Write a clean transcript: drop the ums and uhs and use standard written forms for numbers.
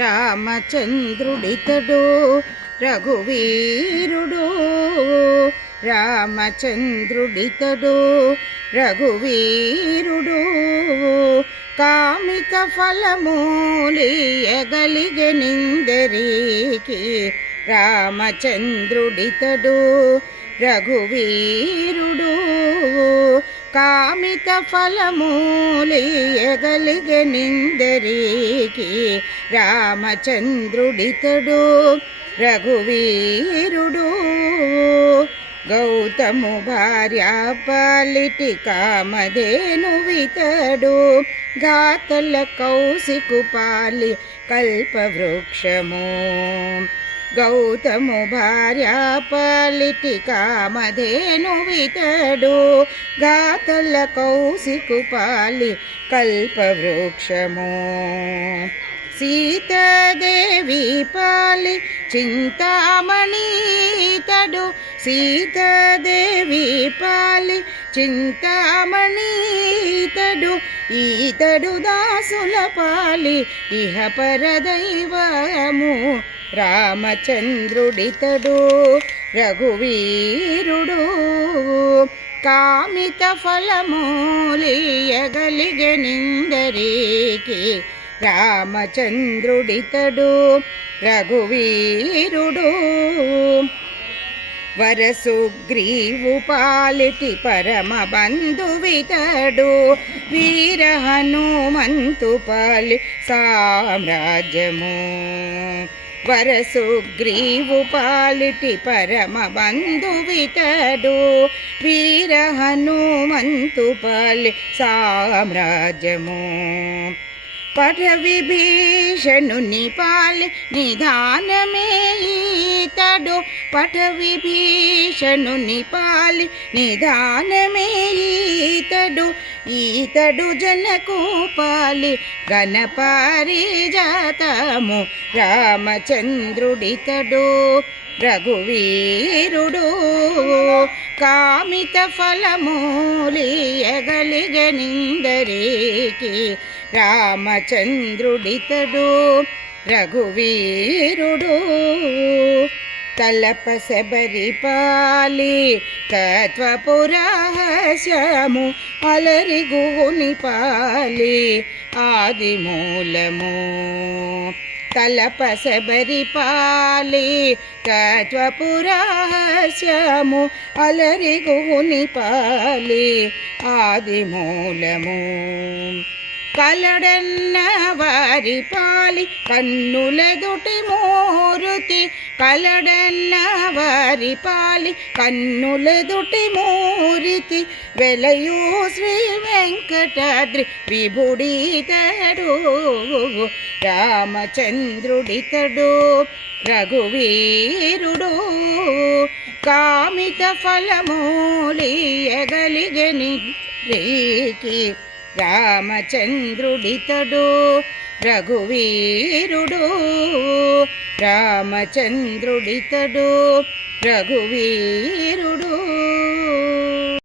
రామచంద్రుడితడు రఘువీరుడు రామచంద్రుడితడు రఘువీరుడు కామిత ఫలమూలియగలిగెనిందరికి రామచంద్రుడితడు రఘువీరుడు కామిత ఫలమూలియగలిగెనిందరికి రామచంద్రుడితడు రఘువీరుడు గౌతము భార్య పాలిటి కామధేనువితడు గాతల కౌశికు పాలి కల్పవృక్షము గౌతము భార్య పాలిటి కామధేనువితడు గాతల కౌశికు పాలి కల్పవృక్షము సీతాదేవి పాలి చింతామణితడు సీతాదేవి పాలి చింతామణితడు ఈతడు దాసుల పాలి ఇహ పరదైవము రామచంద్రుడితడు రఘువీరుడు కామిత ఫలమూలియగలిగెనిందరికి రామచంద్రుడితడు రఘువీరుడు వరసుగ్రీవు పాలిటి పరమ బంధువితడు వీర హనుమంతు పాలి సామ్రాజ్యము వరసుగ్రీవు పాలిటి పరమ బంధువితడు వీర హనుమంతు పాలి సామ్రాజ్యము పటవిభీషణుని పాలి నిదానమే ఈతడు పటవిభీషణుని పాలి నిదానమే ఈతడు ఈతడు జనకు పాలి ఘనపారిజాతము రామచంద్రుడితడు రఘువీరుడు కామిత ఫలమూలియగలిగెనిందరికి రామచంద్రుడితడు రఘువీరుడు తలప శబరి పాలి తత్వపురహస్యము అలరి గుహుని పాలి ఆదిమూలము తలప శబరి పాలి తత్వపురహస్యము అలరి గుహుని పాలి ఆదిమూలము కలడన్న వారి పాలి కన్నులెదుటి మూరుతి కలడన్న వారి పాలి కన్నులెదుటి మూరితి వెలయు శ్రీ వెంకటాద్రి విభుడితడు రామచంద్రుడితడు రఘువీరుడు కామిత ఫలమూలియగలిగెనిందరికి రామచంద్రుడితడు రఘువీరుడు రామచంద్రుడితడు రఘువీరుడు